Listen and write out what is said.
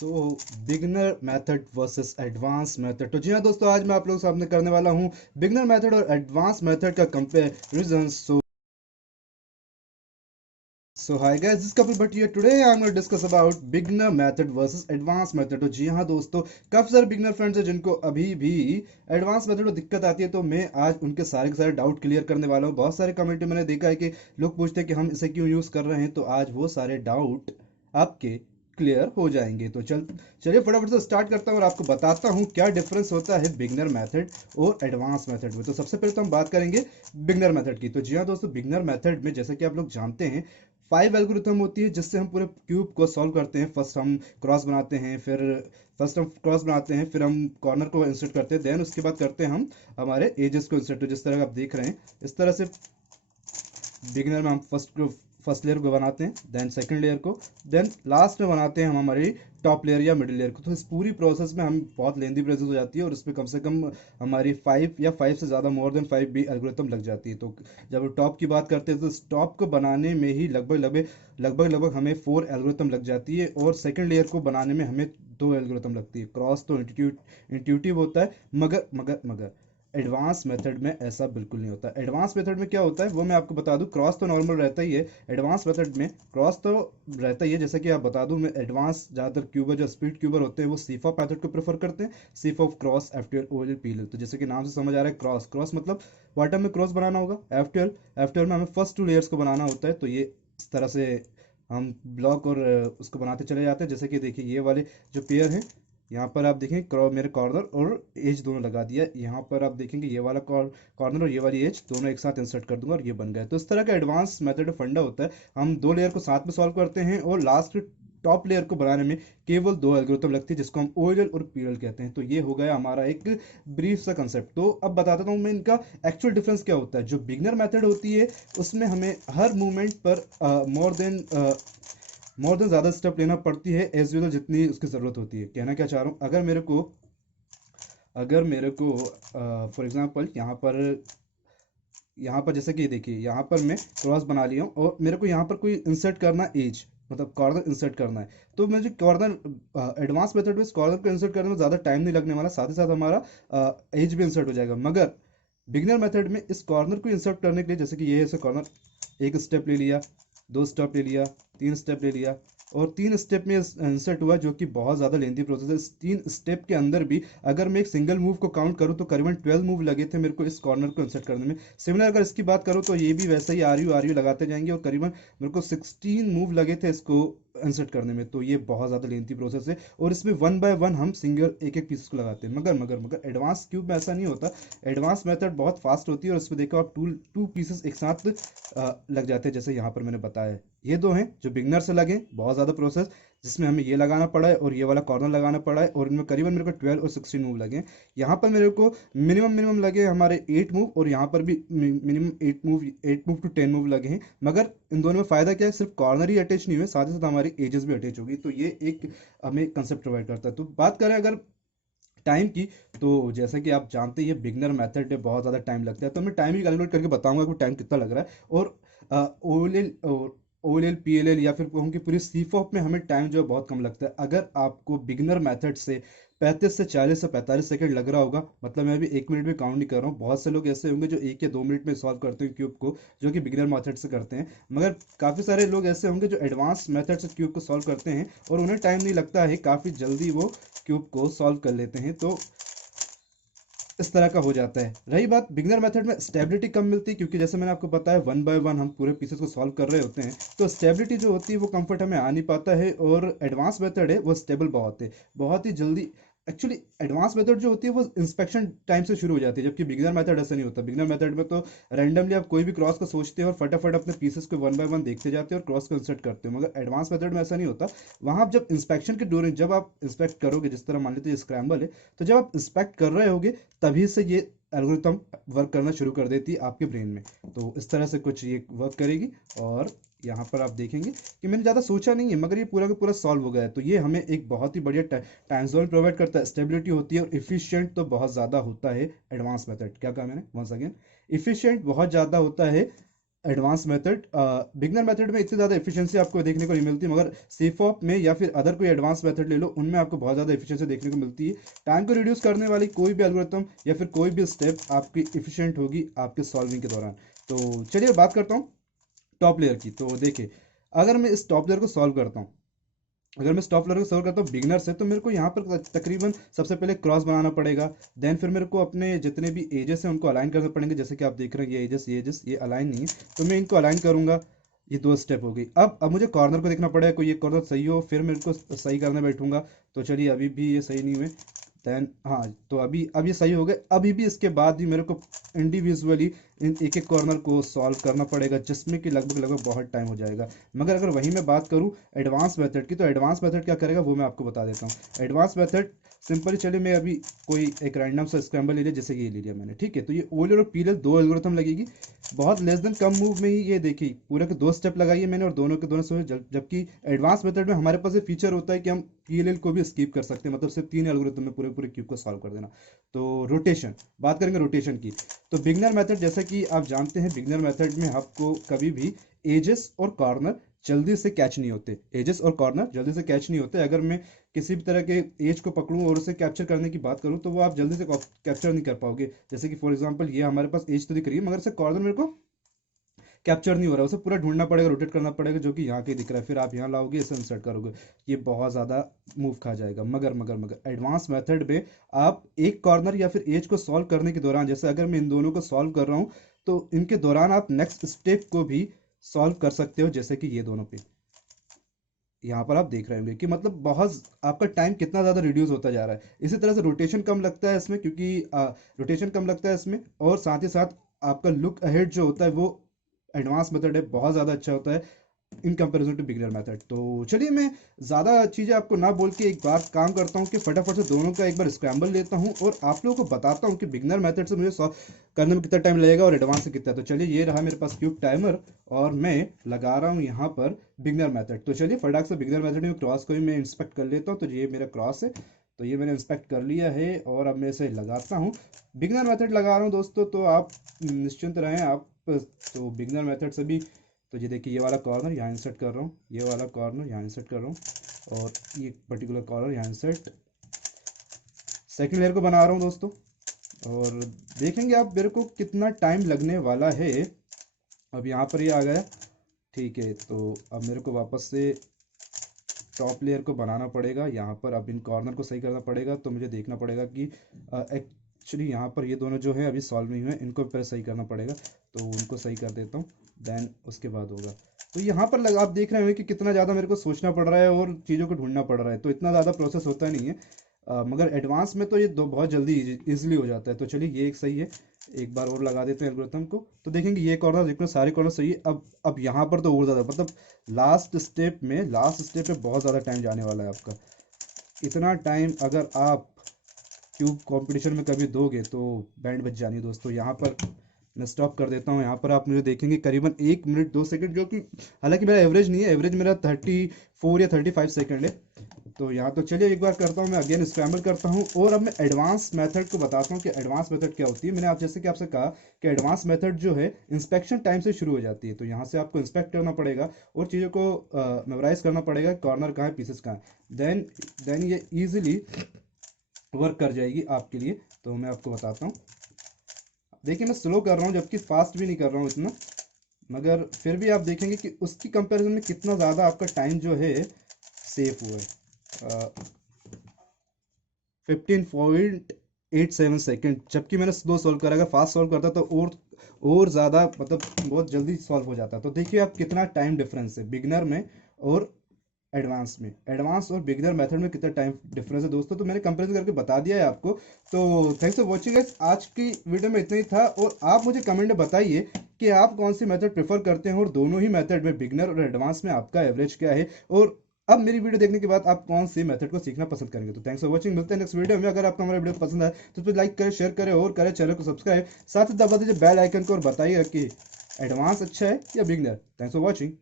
सो beginner method versus advance method. तो जी हाँ दोस्तों, आज मैं आप लोगों के सामने करने वाला हूँ बिगनर मेथड और एडवांस मेथड का comparison. So hi guys, this is Kapil Bhatt here. Today I'm going to discuss about beginner method versus advanced method। तो जी हाँ दोस्तों, काफी सारे बिगनर फ्रेंड्स हैं जिनको अभी भी एडवांस मेथड में दिक्कत आती है, तो मैं आज उनके सारे के सारे डाउट क्लियर करने वाला हूँ। बहुत सारे कमेंट में मैंने देखा है कि लोग पूछते हैं कि हम इसे क्यों यूज कर रहे हैं, तो आज वो सारे डाउट आपके क्लियर हो जाएंगे। तो चलिए फटाफट से स्टार्ट करता हूँ और आपको बताता हूँ क्या डिफरेंस होता है बिगनर मेथड और एडवांस मेथड में। तो सबसे पहले तो हम बात करेंगे बिगनर मेथड की। तो जी हाँ दोस्तों, बिगनर मेथड में जैसा कि आप लोग जानते हैं 5 एल्गोरिथम होती है जिससे हम पूरे क्यूब को सॉल्व करते हैं। फर्स्ट हम क्रॉस बनाते हैं, फिर हम कॉर्नर को इंसर्ट करते हैं, देन उसके बाद करते हैं हम हमारे एजेस को इंसर्ट। जिस तरह का आप देख रहे हैं इस तरह से बिगिनर में हम फर्स्ट लेयर को बनाते हैं, देन सेकंड लेयर को, देन लास्ट में बनाते हैं हम हमारी टॉप लेयर या मिडिल लेयर को। तो इस पूरी प्रोसेस में हम बहुत लेंदी प्रोसेस हो जाती है और इसमें कम से कम हमारी 5 से ज़्यादा मोर देन 5 भी एल्गोरिथम लग जाती है। तो जब टॉप की बात करते हैं तो इस टॉप को बनाने में ही लगभग हमें 4 एल्गोरिथम लग जाती है, और सेकंड लेयर को बनाने में हमें 2 एल्गोरिथम लगती है। क्रॉस तो इंट्यूटिव होता है, मगर एडवांस मेथड में ऐसा बिल्कुल नहीं होता। एडवांस मेथड में क्या होता है वो मैं आपको बता दूं। क्रॉस तो नॉर्मल रहता ही है, एडवांस मेथड में क्रॉस तो रहता ही है। जैसा कि आप बता दूं, मैं एडवांस ज़्यादातर क्यूबर जो स्पीड क्यूबर होते हैं वो सीफॉप मेथड को प्रेफर करते हैं, सीफॉप क्रॉस एफ12 ओएल पीएल। तो जैसे कि नाम से समझ आ रहा है, क्रॉस क्रॉस मतलब बॉटम में क्रॉस बनाना होगा। एफ12 में हमें फर्स्ट 2 लेयर्स को बनाना होता है। तो ये इस तरह से हम ब्लॉक और उसको बनाते चले जाते हैं। जैसे कि देखिए ये वाले जो पेयर हैं, यहाँ पर आप देखें मेरे कॉर्नर और एज दोनों लगा दिया। यहाँ पर आप देखेंगे ये वाला कॉर्नर और ये वाली एज दोनों एक साथ इंसर्ट कर दूंगा और ये बन गया। तो इस तरह का एडवांस मेथड फंडा होता है। हम 2 लेयर को साथ में सॉल्व करते हैं और लास्ट टॉप लेयर को बनाने में केवल 2 एल्गोरिथम लगती है जिसको हम ओएल और पीएल कहते हैं। तो ये हो गया हमारा एक ब्रीफ सा कंसेप्ट। तो अब बता देता हूँ मैं इनका एक्चुअल डिफरेंस क्या होता है। जो बिगनर मेथड होती है उसमें हमें हर मूवमेंट पर मोर देन ज़्यादा स्टेप लेना पड़ती है एज यूजल जितनी उसकी ज़रूरत होती है। कहना क्या चाह रहा हूँ, अगर मेरे को फॉर एग्जांपल यहाँ पर जैसे कि देखिए यहाँ पर मैं क्रॉस बना लिया हूँ और मेरे को यहाँ पर कोई इंसर्ट करना एज मतलब कॉर्नर इंसर्ट करना है। तो मुझे कॉर्नर एडवांस मेथड में इस कॉर्नर को इंसर्ट करने में ज़्यादा टाइम नहीं लगने वाला, साथ ही साथ हमारा एज भी इंसर्ट हो जाएगा। मगर बिगनर मेथड में इस कॉर्नर को इंसर्ट करने के लिए, जैसे कि ये है ऐसे कॉर्नर, एक स्टेप ले लिया, 2 स्टेप ले लिया, 3 स्टेप ले लिया और 3 स्टेप में इंसर्ट हुआ, जो कि बहुत ज़्यादा लेंथी प्रोसेस है। इस 3 स्टेप के अंदर भी अगर मैं एक सिंगल मूव को काउंट करूँ तो करीबन 12 मूव लगे थे मेरे को इस कॉर्नर को इंसर्ट करने में। सिमिलर अगर इसकी बात करूँ तो ये भी वैसे ही आर यू लगाते जाएंगे और करीबन मेरे को 16 मूव लगे थे इसको इंसर्ट करने में। तो ये बहुत ज़्यादा लेंथी प्रोसेस है और इसमें 1 बाय 1 हम सिंगल एक एक पीस को लगाते हैं। मगर एडवांस क्यूब में ऐसा नहीं होता। एडवांस मेथड बहुत फास्ट होती है और इसमें देखो आप टू पीसेस एक साथ लग जाते हैं, जैसे यहाँ पर मैंने बताया है। ये दो हैं जो बिगनर से लगे, बहुत ज़्यादा प्रोसेस जिसमें हमें ये लगाना पड़ा है और ये वाला कॉर्नर लगाना पड़ा है, और इनमें करीबन मेरे को 12 और 16 मूव लगे। यहाँ पर मेरे को मिनिमम लगे हमारे 8 मूव, और यहाँ पर भी मिनिमम 8 मूव टू 10 मूव लगे हैं। मगर इन दोनों में फ़ायदा क्या है, सिर्फ कॉर्नर ही अटैच नहीं हुए, साथ ही साथ हमारी एजेस भी अटैच होगी। तो ये एक हमें कंसेप्ट प्रोवाइड करता है। तो बात करें अगर टाइम की, तो जैसा कि आप जानते हैं बिगनर मेथड में बहुत ज़्यादा टाइम लगता है। तो मैं टाइम ही कैलकुलेट करके बताऊंगा कि टाइम कितना लग रहा है। और O L P L L या फिर कहूँ कि पूरी सीफॉप में हमें टाइम जो है बहुत कम लगता है। अगर आपको बिगनर मेथड से 35 से 40 से 45 सेकंड लग रहा होगा, मतलब मैं अभी 1 मिनट में काउंट नहीं कर रहा हूँ। बहुत से लोग ऐसे होंगे जो 1 या 2 मिनट में सॉल्व करते हैं क्यूब को, जो कि बिगनर मेथड से करते हैं। मगर काफ़ी सारे लोग ऐसे होंगे जो एडवांस मेथड से क्यूब को सॉल्व करते हैं और उन्हें टाइम नहीं लगता है, काफ़ी जल्दी वो क्यूब को सॉल्व कर लेते हैं। तो इस तरह का हो जाता है। रही बात बिगनर मेथड में स्टेबिलिटी कम मिलती है, क्योंकि जैसे मैंने आपको बताया 1 बाय 1 हम पूरे पीसेस को सॉल्व कर रहे होते हैं। तो स्टेबिलिटी जो होती है वो कंफर्ट हमें आ नहीं पाता है। और एडवांस मेथड है वो स्टेबल बहुत है, बहुत ही जल्दी। एक्चुअली एडवांस मेथड जो होती है वो इंस्पेक्शन टाइम से शुरू हो जाती है, जबकि बिगनर मेथड ऐसा नहीं होता। बिगनर मेथड में तो रैंडमली आप कोई भी क्रॉस को सोचते हैं और फटाफट अपने पीसेस को 1 बाय 1 देखते जाते हैं और क्रॉस को इंसर्ट करते हो। मगर एडवांस मेथड में ऐसा नहीं होता। वहाँ आप जब इंस्पेक्शन के ड्यूरिंग जब आप इंस्पेक्ट करोगे, जिस तरह मान लीजिए स्क्रैम्बल है, तो जब आप इंस्पेक्ट कर रहे होगे तभी से ये एल्गोरिथम वर्क करना शुरू कर देती है आपके ब्रेन में। तो इस तरह से कुछ ये वर्क करेगी। और यहाँ पर आप देखेंगे कि मैंने ज़्यादा सोचा नहीं है मगर ये पूरा का पूरा सॉल्व हो गया है। तो ये हमें एक बहुत ही बढ़िया टाइम जोन प्रोवाइड करता है, स्टेबिलिटी होती है और इफिशियंट तो बहुत ज़्यादा होता है एडवांस मेथड। क्या कहा मैंने, वंस अगेन, इफिशियंट बहुत ज़्यादा होता है एडवांस मेथड, बिगनर मेथड में इतनी ज़्यादा एफिशिएंसी आपको देखने को नहीं मिलती, मगर सीफॉप में या फिर अदर कोई एडवांस मेथड ले लो, उनमें आपको बहुत ज़्यादा एफिशिएंसी देखने को मिलती है। टाइम को रिड्यूस करने वाली कोई भी एल्गोरिथम या फिर कोई भी स्टेप आपकी एफिशिएंट होगी आपके सॉल्विंग के दौरान। तो चलिए बात करता हूँ टॉप लेयर की। तो देखिए, अगर मैं इस टॉप लेयर को सॉल्व करता हूँ, अगर मैं स्टॉप लेयर को सॉल्व करता हूँ बिगनर से, तो मेरे को यहाँ पर तकरीबन सबसे पहले क्रॉस बनाना पड़ेगा। देन फिर मेरे को अपने जितने भी एजेस हैं उनको अलाइन करने पड़ेंगे। जैसे कि आप देख रहे हैं ये एजेस ये अलाइन नहीं है, तो मैं इनको अलाइन करूंगा। ये दो स्टेप हो गई। अब मुझे कॉर्नर को देखना पड़ेगा, कोई ये कॉर्नर सही हो, फिर मेरे को सही करने बैठूंगा। तो चलिए, अभी भी ये सही नहीं हुए। देन हाँ, तो अब ये सही हो गए। अभी भी इसके बाद भी मेरे को इंडिविजुअली इन एक एक कॉर्नर को सॉल्व करना पड़ेगा, जिसमें कि लगभग लगभग बहुत टाइम हो जाएगा। मगर अगर वहीं मैं बात करूं एडवांस मेथड की, तो एडवांस मेथड क्या करेगा वो मैं आपको बता देता हूं। एडवांस मेथड सिंपली, चलिए मैं अभी कोई एक रैंडम सा स्क्रैम्बल ले लिया, जैसे कि ये ले लिया मैंने, ठीक है। तो ये ओ लेयर और पी लेयर दो एल्गोरिथम लगेगी, बहुत लेस देन कम मूव में ही। ये देखिए पूरे के दो स्टेप लगाइए मैंने, और दोनों के दोनों से जबकि एडवांस मेथड में हमारे पास ये फीचर होता है कि हम पीएलएल को भी स्किप कर सकते हैं, मतलब सिर्फ 3 एल्गोरिथम में पूरे पूरे क्यूब को सॉल्व कर देना। तो रोटेशन, बात करेंगे रोटेशन की। तो बिगनर मेथड, जैसा कि आप जानते हैं, बिगनर मेथड में आपको कभी भी एजेस और कॉर्नर जल्दी से कैच नहीं होते। एजेस और कॉर्नर जल्दी से कैच नहीं होते। अगर मैं किसी भी तरह के एज को पकड़ूं और उसे कैप्चर करने की बात करूं, तो वो आप जल्दी से कैप्चर नहीं कर पाओगे। जैसे कि फॉर एग्जांपल ये हमारे पास एज तो दिख रही है, मगर से कॉर्नर मेरे को कैप्चर नहीं हो रहा है, उसे पूरा ढूंढना पड़ेगा, रोटेट करना पड़ेगा, जो कि यहाँ के दिख रहा है। फिर आप यहाँ लाओगे, इसे इंसर्ट करोगे, ये बहुत ज़्यादा मूव खा जाएगा। मगर एडवांस मेथड में आप एक कॉर्नर या फिर एज को सॉल्व करने के दौरान, जैसे अगर मैं इन दोनों को सॉल्व कर रहा हूँ, तो इनके दौरान आप नेक्स्ट स्टेप को भी सॉल्व कर सकते हो। जैसे कि ये दोनों पे यहाँ पर आप देख रहे होंगे कि मतलब बहुत आपका टाइम कितना ज़्यादा रिड्यूस होता जा रहा है। इसी तरह से रोटेशन कम लगता है इसमें, क्योंकि रोटेशन कम लगता है इसमें, और साथ ही साथ आपका लुक अहेड जो होता है वो एडवांस मेथड है बहुत ज़्यादा अच्छा होता है in comparison to beginner method. तो चलिए, मैं ज़्यादा चीज़ें आपको ना बोल के एक बार काम करता हूँ कि फटाफट से दोनों का एक बार स्क्रैम्बल लेता हूँ और आप लोगों को बताता हूँ कि बिगिनर मेथड से मुझे सॉल्व करने में कितना टाइम लगेगा और एडवांस से कितना। तो चलिए, ये रहा मेरे पास क्यूब टाइमर, और मैं लगा रहा हूँ यहाँ पर बिगिनर मेथड। तो चलिए फटाक से बिगिनर मेथड में क्रॉस को भी मैं इंस्पेक्ट कर लेता हूँ। तो ये मेरा क्रॉस है, तो ये मैंने इंस्पेक्ट कर लिया है, और अब मैं इसे लगाता हूँ। बिगिनर मेथड लगा रहा हूँ दोस्तों, तो आप निश्चिंत रहें। आप तो बिगिनर मेथड से भी, तो ये देखिए, ये वाला कॉर्नर यहाँ इंसर्ट कर रहा हूँ, ये वाला कॉर्नर यहाँ इंसर्ट कर रहा हूँ, और ये पर्टिकुलर कॉर्नर यहाँ इंसर्ट, सेकंड लेयर को बना रहा हूँ दोस्तों। और देखेंगे आप मेरे को कितना टाइम लगने वाला है। अब यहाँ पर ये आ गया, ठीक है। तो अब मेरे को वापस से टॉप लेयर को बनाना पड़ेगा। यहाँ पर अब इन कॉर्नर को सही करना पड़ेगा। तो मुझे देखना पड़ेगा कि एक्चुअली यहाँ पर ये दोनों जो है अभी सॉल्व नहीं हुए, इनको पहले सही करना पड़ेगा। तो उनको सही कर देता हूँ, देन उसके बाद होगा। तो यहाँ पर आप देख रहे हैं कि कितना ज़्यादा मेरे को सोचना पड़ रहा है और चीज़ों को ढूंढना पड़ रहा है। तो इतना ज़्यादा प्रोसेस होता नहीं है, मगर एडवांस में तो ये दो बहुत जल्दी इजीली हो जाता है। तो चलिए, ये एक सही है, एक बार और लगा देते हैं एल्गोरिथम को। तो देखेंगे ये कॉर्नर, जितने सारे कॉर्नर सही है। अब यहाँ पर तो और ज़्यादा, मतलब लास्ट स्टेप पे बहुत ज़्यादा टाइम जाने वाला है आपका। इतना टाइम अगर आप क्यूब कंपटीशन में कभी दोगे तो बैंड बज जानी है दोस्तों। यहाँ पर मैं स्टॉप कर देता हूँ। यहाँ पर आप मुझे देखेंगे करीबन 1 मिनट 2 सेकंड, जो कि हालांकि मेरा एवरेज नहीं है, एवरेज मेरा 34 या 35 सेकंड है। तो यहाँ तो चलिए एक बार करता हूँ मैं अगेन स्क्रैम्बल करता हूँ, और अब मैं एडवांस मेथड को बताता हूँ कि एडवांस मेथड क्या होती है। मैंने आप जैसे कि आपसे कहा कि एडवांस मेथड जो है इंस्पेक्शन टाइम से शुरू हो जाती है। तो यहाँ से आपको इंस्पेक्ट करना पड़ेगा और चीज़ों को मेमोराइज करना पड़ेगा, कॉर्नर कहाँ है, पीसेस कहाँ है। देन ये ईजिली वर्क कर जाएगी आपके लिए। तो मैं आपको बताता हूँ। देखिए, मैं स्लो कर रहा हूँ, जबकि फास्ट भी नहीं कर रहा हूँ इतना, मगर फिर भी आप देखेंगे कि उसकी कंपैरिजन में कितना ज़्यादा आपका टाइम जो है सेफ हुआ है। 15.87 सेकेंड, जबकि मैंने स्लो सॉल्व करा। अगर फास्ट सॉल्व करता तो और ज़्यादा, मतलब बहुत जल्दी सॉल्व हो जाता। तो देखिए आप कितना टाइम डिफरेंस है बिगनर में और एडवांस में, एडवांस और बिगिनर मेथड में कितना टाइम डिफरेंस है दोस्तों। तो मैंने कंपेरिजन करके बता दिया है आपको। तो थैंक्स फॉर वॉचिंग गाइस, आज की वीडियो में इतना ही था। और आप मुझे कमेंट में बताइए कि आप कौन सी मेथड प्रेफर करते हैं, और दोनों ही मेथड में बिगिनर और एडवांस में आपका एवरेज क्या है, और अब मेरी वीडियो देखने के बाद आप कौन सी मेथड को सीखना पसंद करेंगे। तो थैंक्स फॉर वॉचिंग, मिलते हैं नेक्स्ट वीडियो में। अगर आपको हमारा वीडियो पसंद आए तो प्लीज लाइक करें, शेयर करें और करें चैनल को सब्सक्राइब, साथ ही दबा दीजिए बेल आइकन को और बताइए कि एडवांस अच्छा है या बिगिनर। Thanks for watching.